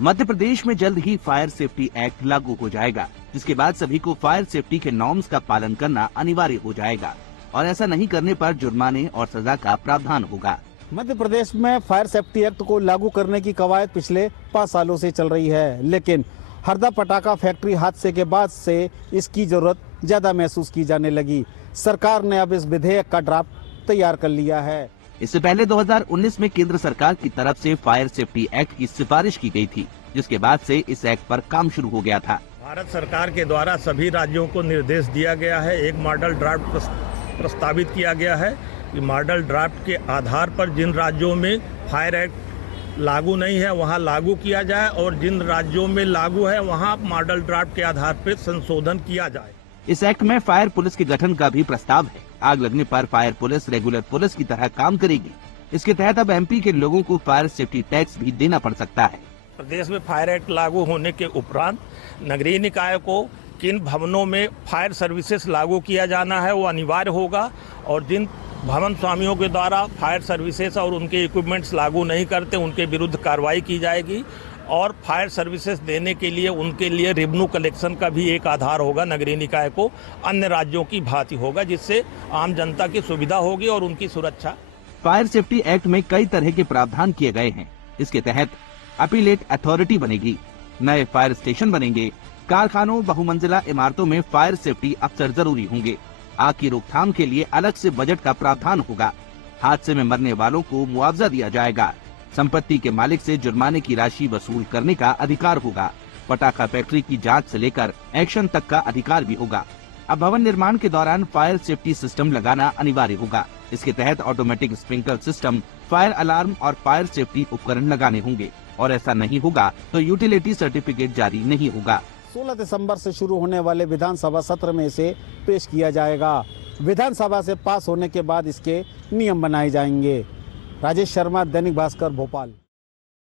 मध्य प्रदेश में जल्द ही fire safety act लागू हो जाएगा, जिसके बाद सभी को फायर सेफ्टी के नॉर्म्स का पालन करना अनिवार्य हो जाएगा और ऐसा नहीं करने पर जुर्माने और सजा का प्रावधान होगा। मध्य प्रदेश में फायर सेफ्टी एक्ट को लागू करने की कवायद पिछले 5 सालों से चल रही है, लेकिन हरदा पटाखा फैक्ट्री हादसे के बाद से इसकी जरूरत ज्यादा महसूस की जाने लगी। सरकार ने अब इस विधेयक का ड्राफ्ट तैयार कर लिया है। इससे पहले 2019 में केंद्र सरकार की तरफ से फायर सेफ्टी एक्ट की सिफारिश की गई थी, जिसके बाद से इस एक्ट पर काम शुरू हो गया था। भारत सरकार के द्वारा सभी राज्यों को निर्देश दिया गया है, एक मॉडल ड्राफ्ट प्रस्तावित किया गया है कि मॉडल ड्राफ्ट के आधार पर जिन राज्यों में फायर एक्ट लागू नहीं है वहां लागू किया जाए और जिन राज्यों में लागू है वहां मॉडल ड्राफ्ट के आधार पर संशोधन किया जाए। इस एक्ट में फायर पुलिस के गठन का भी प्रस्ताव है। आग लगने पर फायर पुलिस रेगुलर पुलिस की तरह काम करेगी। इसके तहत अब एमपी के लोगों को फायर सेफ्टी टैक्स भी देना पड़ सकता है। प्रदेश में फायर एक्ट लागू होने के उपरांत नगरीय निकाय को किन भवनों में फायर सर्विसेज लागू किया जाना है वो अनिवार्य होगा और जिन भवन स्वामियों के द्वारा फायर सर्विसेज और उनके इक्विपमेंट्स लागू नहीं करते उनके विरुद्ध कार्रवाई की जाएगी और फायर सर्विसेज देने के लिए उनके लिए रेवेन्यू कलेक्शन का भी एक आधार होगा। नगरीय निकाय को अन्य राज्यों की भांति होगा, जिससे आम जनता की सुविधा होगी और उनकी सुरक्षा। फायर सेफ्टी एक्ट में कई तरह के प्रावधान किए गए हैं। इसके तहत अपीलेट अथॉरिटी बनेगी, नए फायर स्टेशन बनेंगे, कारखानों बहुमंजिला इमारतों में फायर सेफ्टी अफसर जरूरी होंगे, आग की रोकथाम के लिए अलग से बजट का प्रावधान होगा, हादसे में मरने वालों को मुआवजा दिया जाएगा, संपत्ति के मालिक से जुर्माने की राशि वसूल करने का अधिकार होगा, पटाखा फैक्ट्री की जांच से लेकर एक्शन तक का अधिकार भी होगा। अब भवन निर्माण के दौरान फायर सेफ्टी सिस्टम लगाना अनिवार्य होगा। इसके तहत automatic sprinkler system, fire alarm और फायर सेफ्टी उपकरण लगाने होंगे और ऐसा नहीं होगा तो यूटिलिटी सर्टिफिकेट जारी नहीं होगा। 16 दिसंबर से शुरू होने वाले विधानसभा सत्र में इसे पेश किया जाएगा। विधानसभा से पास होने के बाद इसके नियम बनाए जाएंगे। राजेश शर्मा, दैनिक भास्कर, भोपाल।